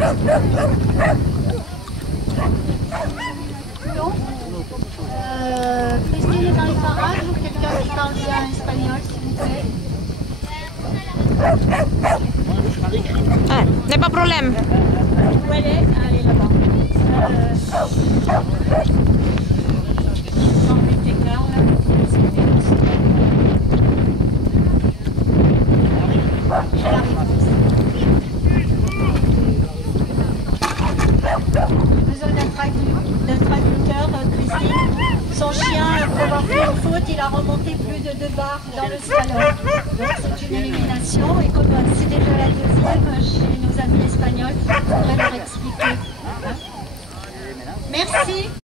Non. Christine est dans les parages ou quelqu'un qui parle bien espagnol, s'il vous plaît? Ah, n'est pas de problème. Où elle est? Elle est là-bas. Besoin d'un traducteur, Christine. Son chien, pour avoir fait une faute, il a remonté plus de 2 barres dans le salon. Donc c'est une élimination et comme c'est déjà la deuxième.